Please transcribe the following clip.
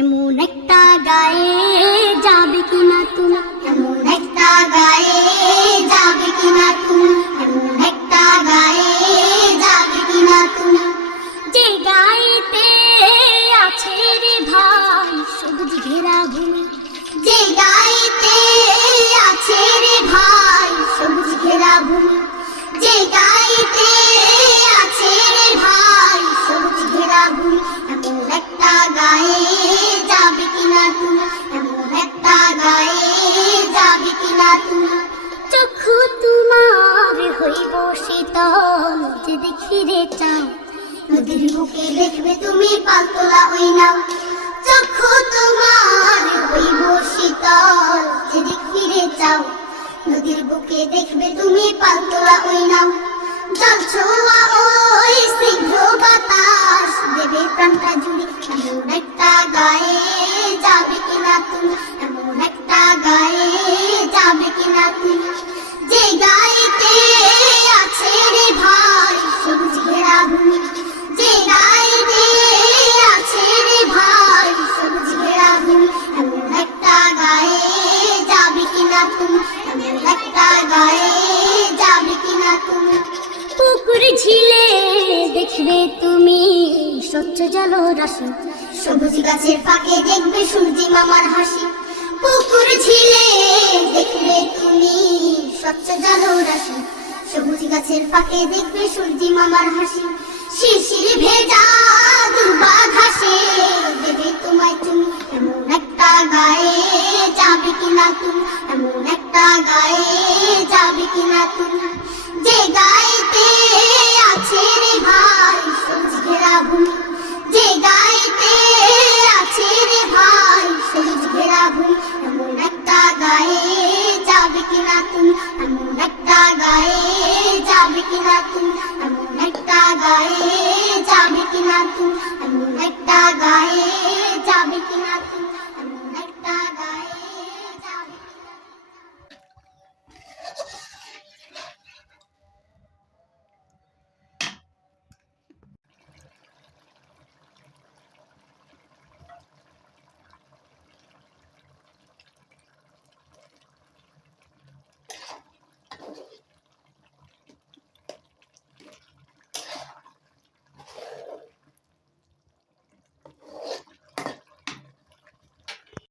এমন একটা গায়ে যাবে কিনা তুমি, এমন একটা গায়ে যাবে কিনা তুমি, এমন একটা গায়ে যাবে কিনা তুমি, যে গায়েতে আছে রে ভাই সবুজ ঘেরা ভূমি, যে গায়েতে আছে রে ভাই সবুজ ঘেরা ভূমি, যে গায়েতে আছে রে ভাই সবুজ ঘেরা ভূমি, এমন একটা গায়ে যাবে কিনা তুমি, এমন একটা গায়ে যাবে কিনা তুমি, চক্ষু তোমার হইব শীতল যে দেখি রে চাও, নদীর বুকে দেখবে তুমি পালতোলা ওই নাও, চক্ষু তোমার হইব শীতল যেদিক ফিরে চাও, নদীর বুকে দেখবে তুমি পালতোলা ওই নাও, জল ছোঁয়া ওই স্নিগ্ধ বাতাস দেবে প্রাণটা জুড়ে, এমন একটা গায়ে যাবে কিনা তুমি, এমন একটা গায়ে যাবে কিনা তুমি, যে গায়েতে আছে রে ভাই সবুজ ঘেরা ভূমি, যে গায়েতে আছে রে ভাই সবুজ ঘেরা ভূমি, এমন একটা গায়ে যাবে কিনা তুমি, এমন একটা গায়ে যাবে কিনা তুমি, পুকুর ঝিলে দেখবে তুমি স্বচ্ছ জল রাশি, সবুজ গাছের ফাঁকে দেখবে সূর্যি মামার হাসি, পুকুর ঝিলে দেখবে তুমি স্বচ্ছ জলরাশি, সবুজ গাছের ফাঁকে দেখবে সূর্যি মামার হাসি, শিশির ভেজা দুর্বা ঘাসে দেবে তোমায় তুমি, এমন একটা গায়ে যাবে কিনা তুমি, এমন একটা গায়ে যাবে কিনা তুমি, যে গায়েতে আছে রে ভাই সবুজ ঘেরা ভূমি, যে গায়েতে আছে রে ভাই সবুজ ঘেরা ভূমি, এমন একটা গায়ে যাবে কিনা তুমি, এমন একটা গায়ে যাবে কিনা তুমি, এমন একটা গায়ে যাবে কিনা তুমি, এমন একটা গায়ে